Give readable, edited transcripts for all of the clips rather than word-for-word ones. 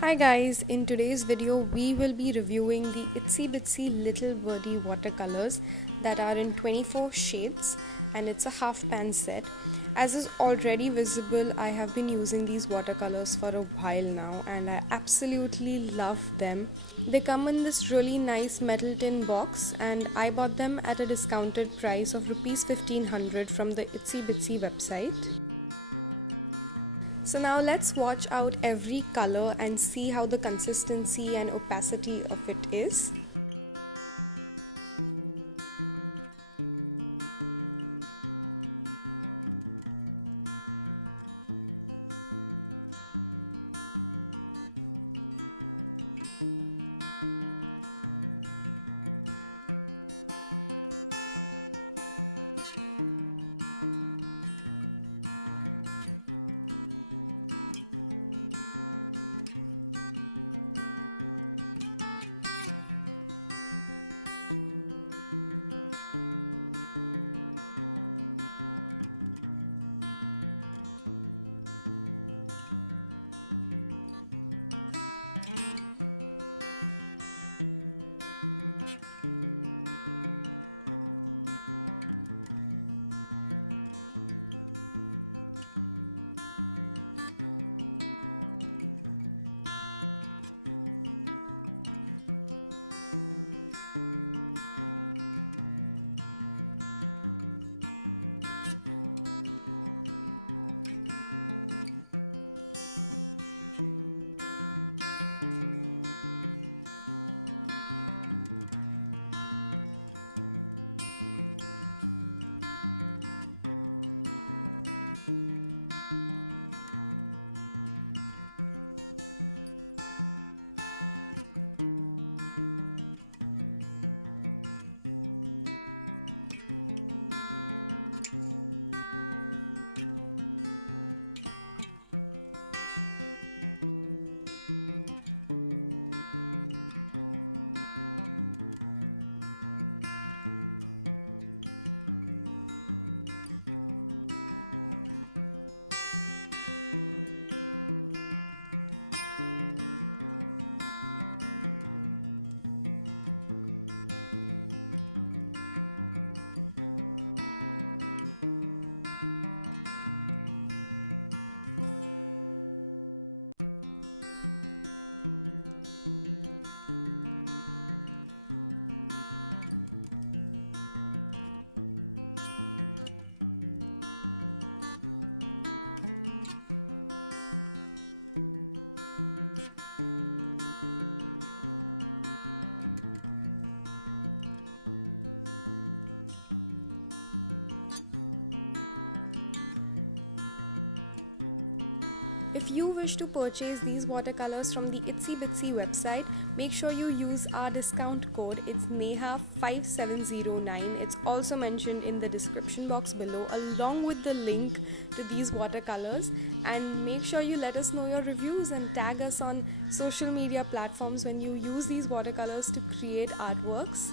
Hi guys, in today's video we will be reviewing the Itsy Bitsy Little Birdie watercolors that are in 24 shades and it's a half pan set. As is already visible, I have been using these watercolors for a while now and I absolutely love them. They come in this really nice metal tin box and I bought them at a discounted price of Rs 1500 from the Itsy Bitsy website. So now let's watch out every color and see how the consistency and opacity of it is. If you wish to purchase these watercolors from the Itsy Bitsy website, make sure you use our discount code. It's NEHA5709. It's also mentioned in the description box below along with the link to these watercolors. And make sure you let us know your reviews and tag us on social media platforms when you use these watercolors to create artworks.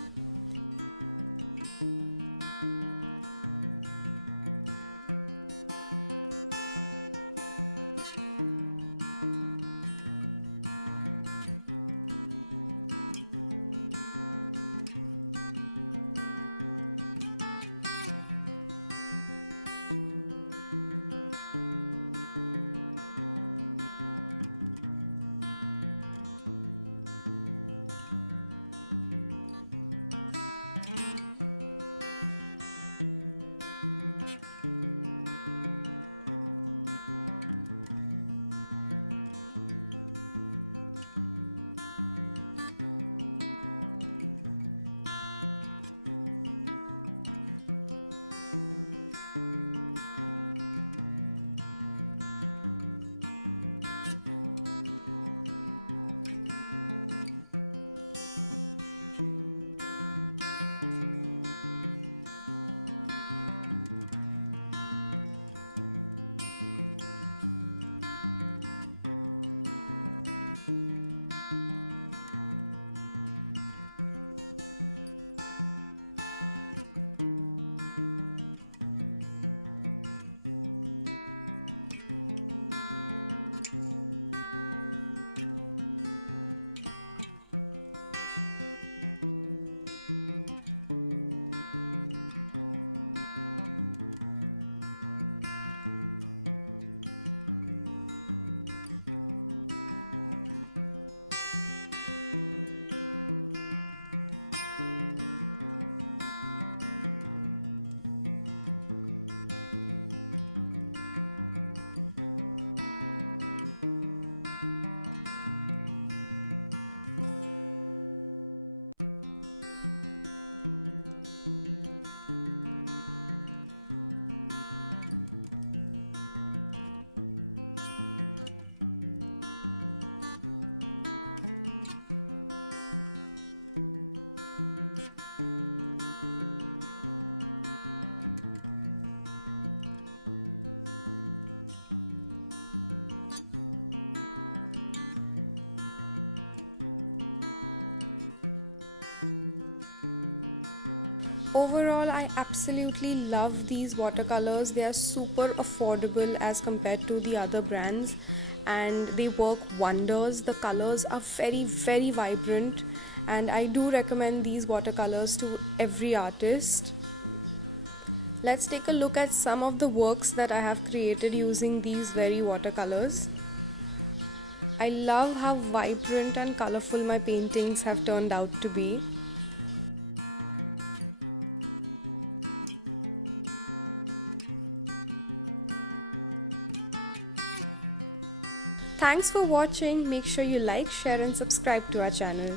Overall, I absolutely love these watercolors. They are super affordable as compared to the other brands, and they work wonders. The colors are very vibrant, and I do recommend these watercolors to every artist. Let's take a look at some of the works that I have created using these very watercolors. I love how vibrant and colorful my paintings have turned out to be. Thanks for watching. Make sure you like, share and subscribe to our channel.